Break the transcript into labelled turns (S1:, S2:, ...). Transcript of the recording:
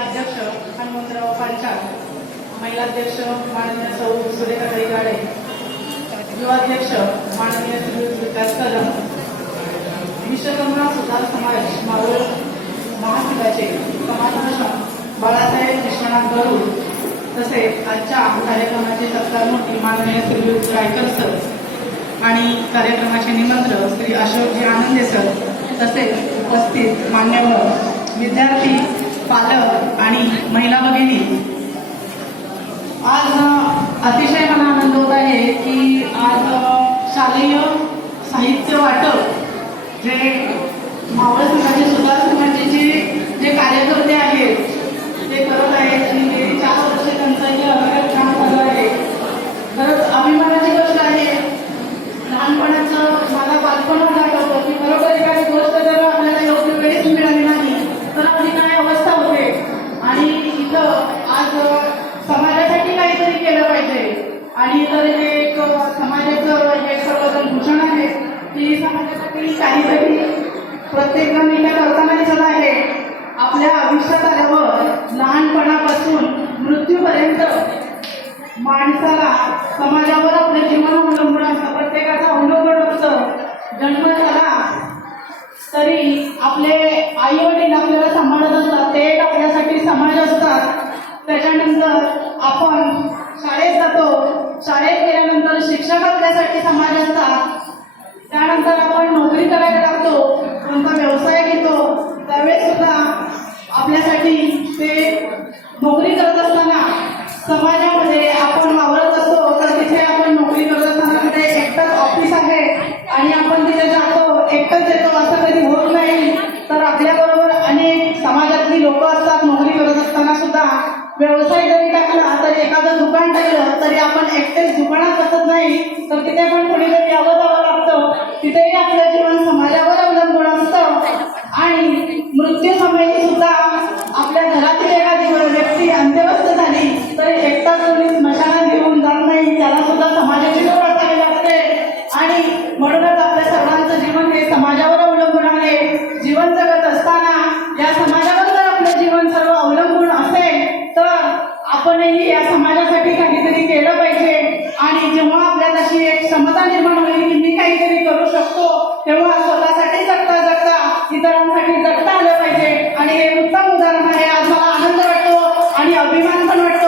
S1: अध्यक्ष हनुमंतराव पांचाळ महिला अध्यक्ष माननीय सौ सुरेखाताई गाडे युवाध्यक्ष माननीय विकास कदम विश्वकर्मा सुधार समाज मावळ महासंघाचे समाजदर्शक बाळासाहेब विश्वनाथ गरुड तसेच आजच्या कार्यक्रमाचे सत्तामूर्ती माननीय श्री रायकर सर आणि कार्यक्रमाचे निमंत्रक श्री अशोकजी आनंदे सर तसेच उपस्थित मान्यवर विद्यार्थी पालक आणि महिला भगिनी. आज अतिशय मला आनंद होत आहे की आज शालेय साहित्य वाटप जे मावळ समाजाचे सुधार समाजाचे जे कार्यकर्ते आहेत ते करत आहेत आणि गेली चार वर्ष त्यांचं हे अविरत काम चालू आहे खरंच अभिमानाची गोष्ट आहे लहानपणाचं मला बालपण आठवतं की बरोबर एखादी गोष्ट जर आपल्याला योग्य वेळेस मिळाली नाही तर आपली काय अवस्था होते आणि इथं आज समाजासाठी काहीतरी केलं पाहिजे आणि तर हे एक समाजाचं हे सर्वजण भूषण आहे की समाजासाठी काहीतरी प्रत्येकजण इथे करताना दिसत आहे. आपल्या आयुष्यात आल्यावर लहानपणापासून मृत्यूपर्यंत माणसाला समाजावर आपलं जीवन अवलंबून असतं. प्रत्येकाचं अवलंबन असतं जन्म झाला तरी आपले आई वडील आपल्याला सांभाळत असतात. ते एक आपल्यासाठी समाज असतात. त्याच्यानंतर आपण शाळेत जातो. शाळेत गेल्यानंतर शिक्षक आपल्यासाठी समाज असतात. त्यानंतर आपण नोकरी करायला लागतो. कोणता व्यवसाय घेतो. त्यावेळेस सुद्धा आपल्यासाठी ते नोकरी करत असताना समाजामध्ये आपण वावरत असतो. तर तिथे आपण नोकरी करत असताना तिथे एकटंच ऑफिस आहे. आणि आपण तिथे जातो. एकटंच येतो. असं कधी होत नाही तर आपल्याबरोबर अनेक समाजातली लोक असतात नोकरी करत असताना सुद्धा व्यवसाय जरी टाकला तरी एखादं दुकान टाकलं तरी आपण एकटेच दुकानात बसत नाही तर तिथे पण कोणीतरी यावं जावं लागतं. तिथेही आपणही या समाजासाठी काहीतरी केलं पाहिजे. आणि जेव्हा आपल्यात अशी एक क्षमता निर्माण होईल की मी काहीतरी करू शकतो तेव्हा स्वतःसाठी जगता जगता इतरांसाठी जगता आलं पाहिजे. आणि हे उत्तम उदाहरण आहे आज मला आनंद वाटतो आणि अभिमान पण वाटतो.